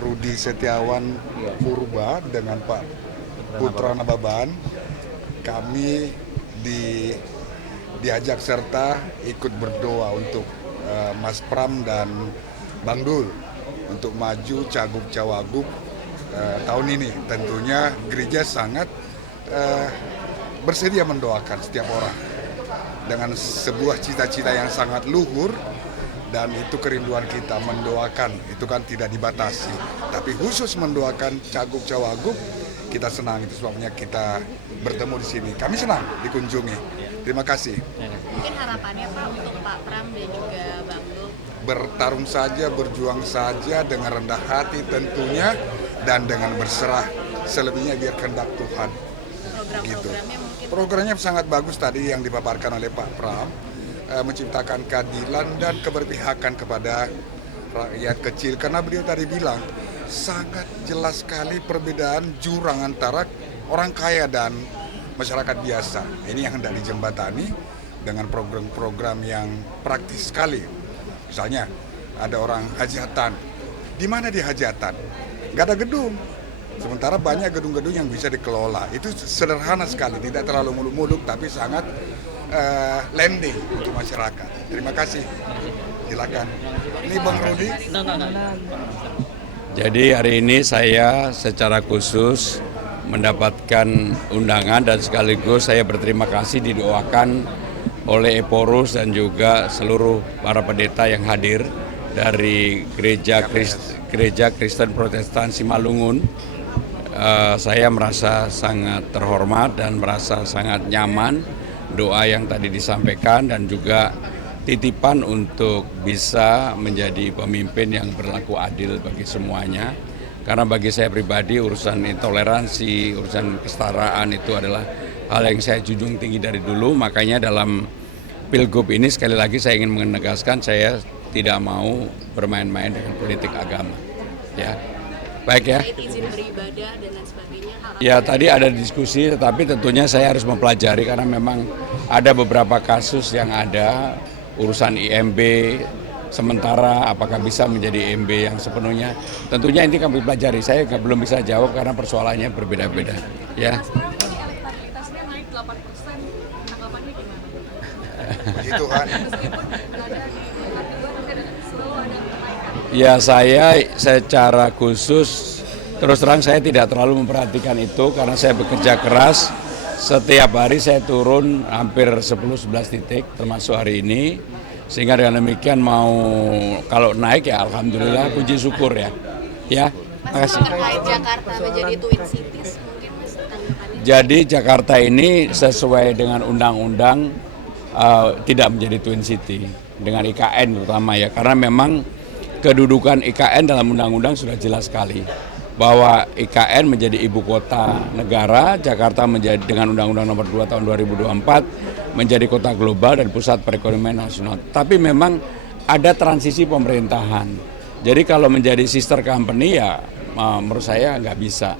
Pak Rudi Setiawan Purba dengan Pak Putra Nababan, kami diajak serta ikut berdoa untuk Mas Pram dan Bang Dul untuk maju Cagup Cawagup tahun ini. Tentunya gereja sangat bersedia mendoakan setiap orang dengan sebuah cita-cita yang sangat luhur, dan itu kerinduan kita mendoakan, itu kan tidak dibatasi. Tapi khusus mendoakan Cagup Cawagup, kita senang, itu sebabnya kita bertemu di sini. Kami senang dikunjungi. Terima kasih. Mungkin harapannya Pak untuk Pak Pram dan juga Bang Dul? Bertarung saja, berjuang saja dengan rendah hati tentunya, dan dengan berserah. Selebihnya biar kehendak Tuhan. Program-programnya mungkin? Programnya sangat bagus tadi yang dipaparkan oleh Pak Pram, menciptakan keadilan dan keberpihakan kepada rakyat kecil. Karena beliau tadi bilang, sangat jelas sekali perbedaan jurang antara orang kaya dan masyarakat biasa. Ini yang hendak dijembatani dengan program-program yang praktis sekali. Misalnya, ada orang hajatan. Di mana dia hajatan? Nggak ada gedung. Sementara banyak gedung-gedung yang bisa dikelola. Itu sederhana sekali, tidak terlalu muluk-muluk, tapi sangat landing untuk masyarakat. Terima kasih. Silakan. Ini Bang Rudi. Jadi hari ini saya secara khusus mendapatkan undangan dan sekaligus saya berterima kasih didoakan oleh Eporus dan juga seluruh para pendeta yang hadir dari Gereja Kristen Protestan Simalungun. Saya merasa sangat terhormat dan merasa sangat nyaman doa yang tadi disampaikan, dan juga titipan untuk bisa menjadi pemimpin yang berlaku adil bagi semuanya. Karena bagi saya pribadi urusan intoleransi, urusan kesetaraan itu adalah hal yang saya junjung tinggi dari dulu. Makanya dalam Pilgub ini sekali lagi saya ingin menegaskan saya tidak mau bermain-main dengan politik agama. Ya, baik ya. Izin beribadah dan lain sebagainya. Ya tadi ada diskusi, tetapi tentunya saya harus mempelajari karena memang ada beberapa kasus yang ada urusan IMB sementara, apakah bisa menjadi IMB yang sepenuhnya. Tentunya ini kami pelajari, saya belum bisa jawab karena persoalannya berbeda-beda. Ya. Elektabilitasnya naik 8%, tanggapannya gimana? Puji Tuhan. Ya saya secara khusus terus terang saya tidak terlalu memperhatikan itu karena saya bekerja keras. Setiap hari saya turun hampir 10-11 titik termasuk hari ini. Sehingga dengan demikian kalau naik ya alhamdulillah, puji syukur ya. Ya, Mas, terkait Jakarta menjadi Twin Cities mungkin Mas tanggapannya? Jadi Jakarta ini sesuai dengan undang-undang tidak menjadi Twin City dengan IKN terutama ya, karena memang kedudukan IKN dalam undang-undang sudah jelas sekali bahwa IKN menjadi ibu kota negara, Jakarta menjadi dengan Undang-Undang Nomor 2 Tahun 2024 menjadi kota global dan pusat perekonomian nasional. Tapi memang ada transisi pemerintahan. Jadi kalau menjadi sister company ya menurut saya nggak bisa.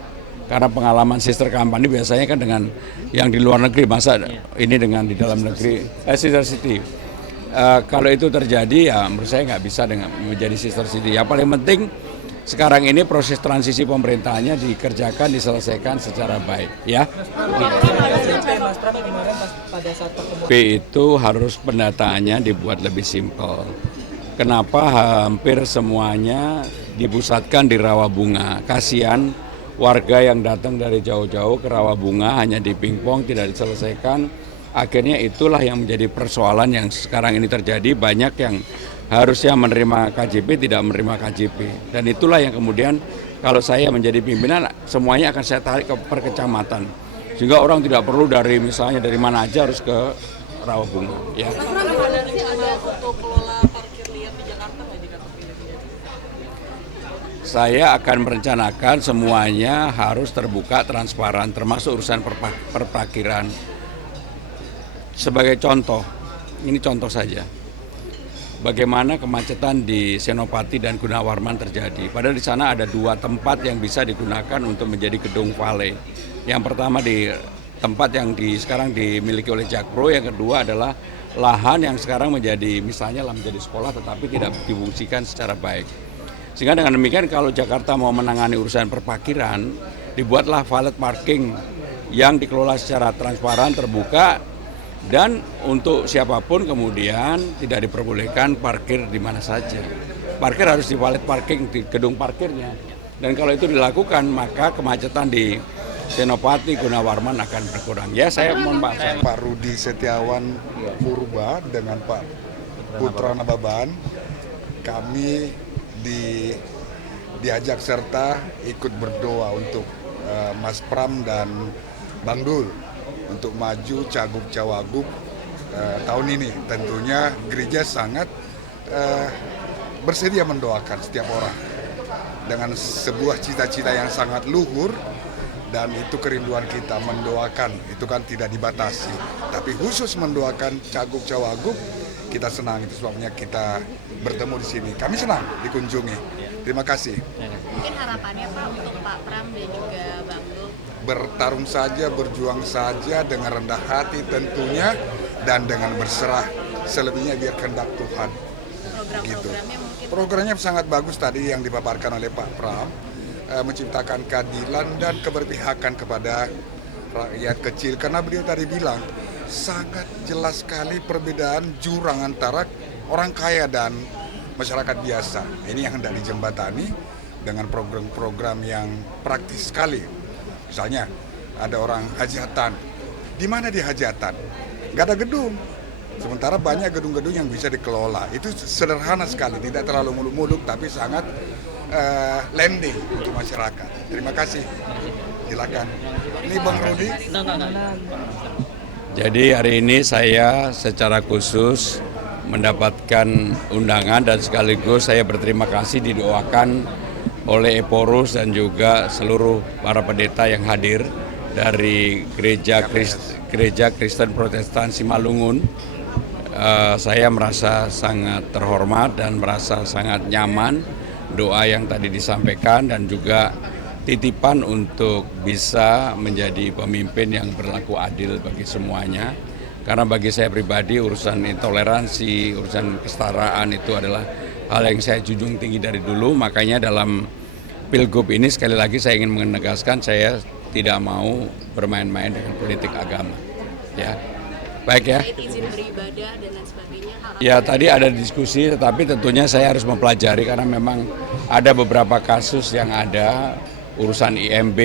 Karena pengalaman sister company biasanya kan dengan yang di luar negeri, masa ini dengan di dalam negeri, sister city. Kalau itu terjadi ya menurut saya nggak bisa dengan menjadi sister city. Yang paling penting sekarang ini proses transisi pemerintahannya dikerjakan, diselesaikan secara baik, ya. P itu harus pendataannya dibuat lebih simpel. Kenapa hampir semuanya dipusatkan di Rawabunga? Kasihan warga yang datang dari jauh-jauh ke Rawabunga hanya di pingpong, tidak diselesaikan. Akhirnya itulah yang menjadi persoalan yang sekarang ini terjadi. Banyak yang harusnya menerima KJP tidak menerima KJP, dan itulah yang kemudian kalau saya menjadi pimpinan semuanya akan saya tarik ke per kecamatan sehingga orang tidak perlu dari misalnya dari mana aja harus ke Rawabunga. Ya. Saya akan merencanakan semuanya harus terbuka, transparan, termasuk urusan perparkiran. Sebagai contoh, ini contoh saja. Bagaimana kemacetan di Senopati dan Gunawarman terjadi. Padahal di sana ada dua tempat yang bisa digunakan untuk menjadi gedung vale. Yang pertama di tempat yang sekarang dimiliki oleh Jakpro, yang kedua adalah lahan yang sekarang menjadi misalnya menjadi sekolah tetapi tidak difungsikan secara baik. Sehingga dengan demikian kalau Jakarta mau menangani urusan perparkiran, dibuatlah valet parking yang dikelola secara transparan, terbuka, dan untuk siapapun kemudian tidak diperbolehkan parkir di mana saja. Parkir harus di valet parking, di gedung parkirnya. Dan kalau itu dilakukan, maka kemacetan di Senopati Gunawarman akan berkurang. Ya, saya mohon maaf. Pak Rudi Setiawan Purba dengan Pak Putra Nababan, kami diajak serta ikut berdoa untuk Mas Pram dan Bang Dul untuk maju Cagup Cawagup tahun ini. Tentunya gereja sangat bersedia mendoakan setiap orang dengan sebuah cita-cita yang sangat luhur. Dan itu kerinduan kita mendoakan, itu kan tidak dibatasi. Tapi khusus mendoakan Cagup Cawagup, kita senang, itu sebabnya kita bertemu di sini. Kami senang dikunjungi. Terima kasih. Mungkin harapannya Pak untuk Pak Pram dan juga Bang Dul. Bertarung saja, berjuang saja dengan rendah hati tentunya, dan dengan berserah. Selebihnya biar kehendak Tuhan. Program-programnya mungkin. Programnya sangat bagus tadi yang dipaparkan oleh Pak Pram. Menciptakan keadilan dan keberpihakan kepada rakyat kecil, karena beliau tadi bilang sangat jelas sekali perbedaan jurang antara orang kaya dan masyarakat biasa. Ini yang hendak dijembatani dengan program-program yang praktis sekali. Misalnya ada orang hajatan, di mana dia hajatan? Nggak ada gedung. Sementara banyak gedung-gedung yang bisa dikelola. Itu sederhana sekali, tidak terlalu muluk-muluk, tapi sangat landing untuk masyarakat. Terima kasih. Silakan. Ini Bang Rudi. Jadi hari ini saya secara khusus mendapatkan undangan dan sekaligus saya berterima kasih didoakan oleh Eporus dan juga seluruh para pendeta yang hadir dari Gereja Kristen Protestan Simalungun. Saya merasa sangat terhormat dan merasa sangat nyaman doa yang tadi disampaikan dan juga titipan untuk bisa menjadi pemimpin yang berlaku adil bagi semuanya. Karena bagi saya pribadi urusan intoleransi, urusan kesetaraan itu adalah hal yang saya junjung tinggi dari dulu. Makanya dalam Pilgub ini sekali lagi saya ingin menegaskan saya tidak mau bermain-main dengan politik agama. Ya, baik ya. Izin beribadah dan lain sebagainya. Ya tadi ada diskusi, tetapi tentunya saya harus mempelajari karena memang ada beberapa kasus yang ada urusan IMB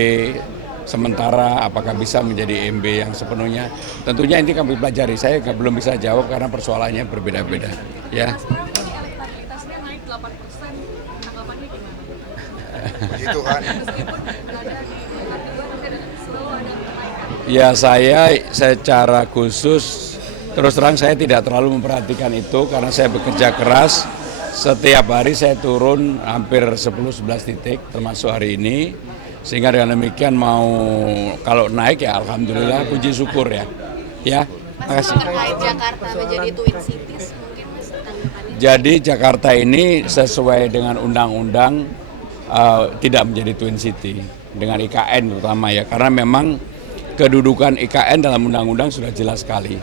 sementara apakah bisa menjadi IMB yang sepenuhnya. Tentunya ini kami pelajari. Saya belum bisa jawab karena persoalannya berbeda-beda. Ya. Elektabilitasnya naik 8%, tanggapannya gimana? Puji Tuhan. Ya saya secara khusus terus terang saya tidak terlalu memperhatikan itu karena saya bekerja keras. Setiap hari saya turun hampir 10-11 titik termasuk hari ini. Sehingga dengan demikian kalau naik ya alhamdulillah puji syukur ya. Ya, Mas, terkait Jakarta menjadi Twin Cities mungkin Mas tanggapannya? Jadi Jakarta ini sesuai dengan undang-undang tidak menjadi Twin City dengan IKN terutama ya. Karena memang kedudukan IKN dalam undang-undang sudah jelas sekali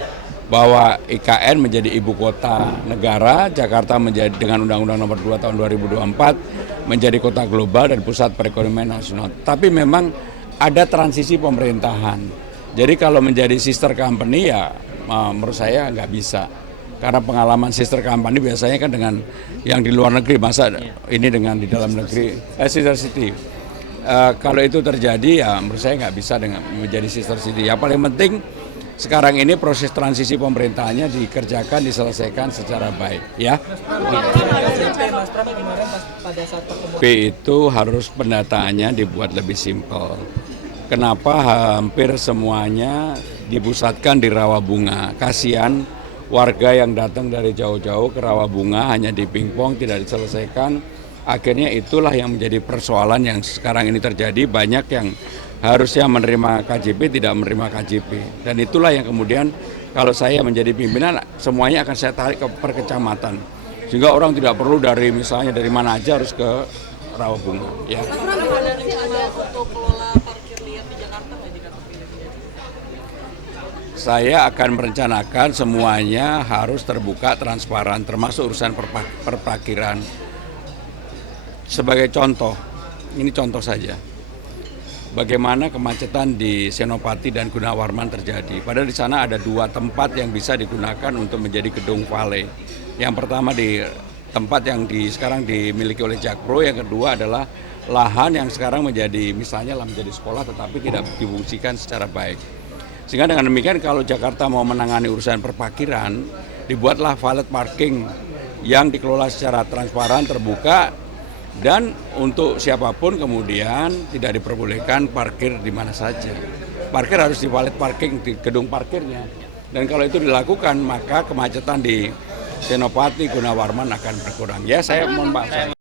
bahwa IKN menjadi ibu kota negara, Jakarta menjadi dengan Undang-Undang Nomor 2 Tahun 2024 menjadi kota global dan pusat perekonomian nasional. Tapi memang ada transisi pemerintahan. Jadi kalau menjadi sister company ya menurut saya nggak bisa. Karena pengalaman sister company biasanya kan dengan yang di luar negeri, masa ini dengan di dalam negeri, sister city. Kalau itu terjadi ya menurut saya nggak bisa dengan menjadi sister city. Yang paling penting sekarang ini proses transisi pemerintahannya dikerjakan, diselesaikan secara baik, ya. Tapi itu harus pendataannya dibuat lebih simpel. Kenapa hampir semuanya dipusatkan di Rawabunga? Kasihan warga yang datang dari jauh-jauh ke Rawabunga hanya di pingpong tidak diselesaikan. Akhirnya itulah yang menjadi persoalan yang sekarang ini terjadi. Banyak yang harusnya menerima KJP tidak menerima KJP, dan itulah yang kemudian kalau saya menjadi pimpinan semuanya akan saya tarik ke per kecamatan sehingga orang tidak perlu dari misalnya dari mana aja harus ke Rawabunga ya. Saya akan merencanakan semuanya harus terbuka transparan termasuk urusan perparkiran. sebagai contoh, ini contoh saja, bagaimana kemacetan di Senopati dan Gunawarman terjadi. Padahal di sana ada 2 tempat yang bisa digunakan untuk menjadi gedung vale. Yang pertama di tempat yang sekarang dimiliki oleh Jakpro, yang kedua adalah lahan yang sekarang misalnya menjadi sekolah tetapi tidak difungsikan secara baik. Sehingga dengan demikian kalau Jakarta mau menangani urusan perparkiran, dibuatlah valet parking yang dikelola secara transparan, terbuka, dan untuk siapapun kemudian tidak diperbolehkan parkir di mana saja. Parkir harus di valet parking, di gedung parkirnya. Dan kalau itu dilakukan, maka kemacetan di Senopati, Gunawarman akan berkurang. Ya, saya mohon maaf.